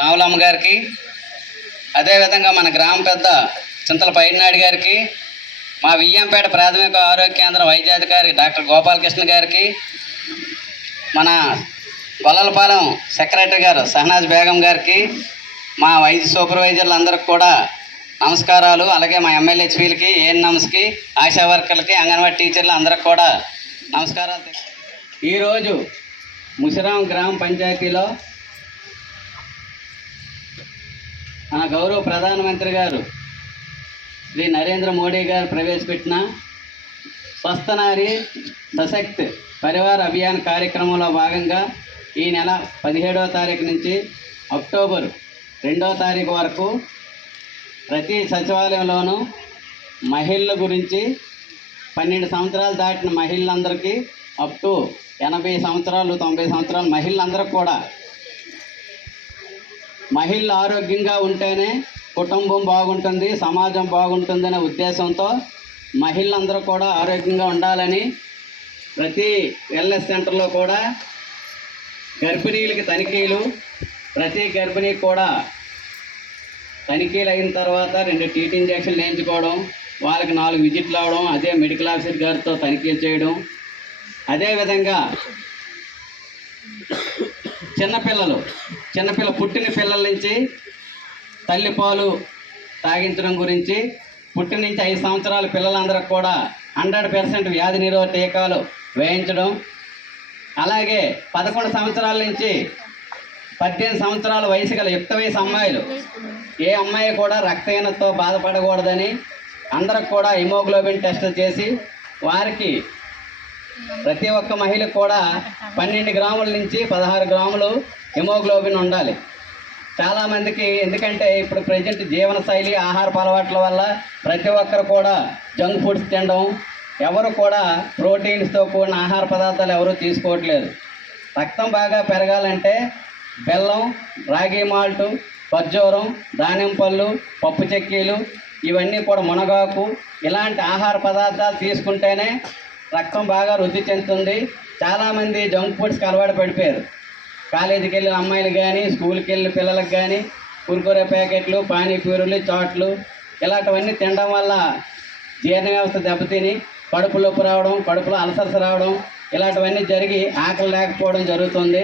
రాములమ్మ గారికి అదేవిధంగా మన గ్రామ పెద్ద చింతల పైనాయుడు గారికి మా వియ్యంపేట ప్రాథమిక ఆరోగ్య కేంద్రం వైద్యాధికారి డాక్టర్ గోపాలకృష్ణ గారికి మన గొల్లలపాలెం సెక్రటరీ గారు సహనాజ్ బేగం గారికి మా వైద్య సూపర్వైజర్లు అందరికి కూడా నమస్కారాలు. అలాగే మా ఎమ్మెల్యేహెచ్పీలకి ఏఎన్ఎంస్కి ఆశా వర్కర్లకి అంగన్వాడీ టీచర్లు అందరికి కూడా నమస్కారాలు. ఈరోజు ముసిరాం గ్రామ పంచాయతీలో మన గౌరవ ప్రధానమంత్రి గారు శ్రీ నరేంద్ర మోడీ గారు ప్రవేశపెట్టిన స్వస్థ నారి సశక్త్ పరివార అభియాన్ కార్యక్రమంలో భాగంగా ఈ నెల పదిహేడవ తారీఖు నుంచి అక్టోబర్ రెండవ తారీఖు వరకు ప్రతి సచివాలయంలోనూ మహిళల గురించి పన్నెండు సంవత్సరాలు దాటిన మహిళలందరికీ అప్ టు ఎనభై సంవత్సరాలు తొంభై సంవత్సరాలు మహిళలందరికీ కూడా మహిళలు ఆరోగ్యంగా ఉంటేనే కుటుంబం బాగుంటుంది సమాజం బాగుంటుందనే ఉద్దేశంతో మహిళలందరూ కూడా ఆరోగ్యంగా ఉండాలని ప్రతి వెల్నెస్ సెంటర్లో కూడా గర్భిణీలకి తనిఖీలు ప్రతి గర్భిణీ కూడా తనిఖీలు అయిన తర్వాత రెండు టీటీ ఇంజక్షన్లు వేయించుకోవడం వాళ్ళకి నాలుగు విజిట్లు అవడం అదే మెడికల్ ఆఫీసర్ గారితో తనిఖీలు చేయడం. అదేవిధంగా చిన్నపిల్లలు చిన్నపిల్ల పుట్టిన పిల్లల నుంచి తల్లిపాలు తాగించడం గురించి పుట్టిన నుంచి ఐదు సంవత్సరాల పిల్లలందరికి కూడా హండ్రెడ్ పర్సెంట్ వ్యాధి నిరోధక టీకాలు వేయించడం. అలాగే పదకొండు సంవత్సరాల నుంచి పద్దెనిమిది సంవత్సరాల వయసు గల యుక్త వయసు అమ్మాయిలు ఏ అమ్మాయి కూడా రక్తహీనతతో బాధపడకూడదని అందరికి కూడా హిమోగ్లోబిన్ టెస్ట్ చేసి వారికి ప్రతి ఒక్క మహిళకు కూడా పన్నెండు గ్రాముల నుంచి పదహారు గ్రాములు హిమోగ్లోబిన్ ఉండాలి. చాలామందికి ఎందుకంటే ఇప్పుడు ప్రజెంట్ జీవనశైలి ఆహార అలవాట్ల వల్ల ప్రతి ఒక్కరు కూడా జంక్ ఫుడ్స్ తినడం ఎవరు కూడా ప్రోటీన్స్తో కూడిన ఆహార పదార్థాలు ఎవరు తీసుకోవట్లేదు. రక్తం బాగా పెరగాలంటే బెల్లం రాగి మాల్టు ఖర్జూరం దానిమ్మ పళ్ళు పప్పు చెక్కీలు ఇవన్నీ కూడా మునగాకు ఇలాంటి ఆహార పదార్థాలు తీసుకుంటేనే రక్తం బాగా వృద్ధి చెందుతుంది. చాలామంది జంక్ ఫుడ్స్కి అలవాటు పడిపోయారు. కాలేజీకి వెళ్ళిన అమ్మాయిలు కానీ స్కూల్కి వెళ్ళిన పిల్లలకు కానీ కుర్కురే ప్యాకెట్లు పానీపూరులు చాట్లు ఇలాంటివన్నీ తినడం వల్ల జీర్ణ వ్యవస్థ దెబ్బతిని కడుపు నొప్పి రావడం కడుపులో అల్సర్స్ రావడం ఇలాంటివన్నీ జరిగి ఆకలి లేకపోవడం జరుగుతుంది.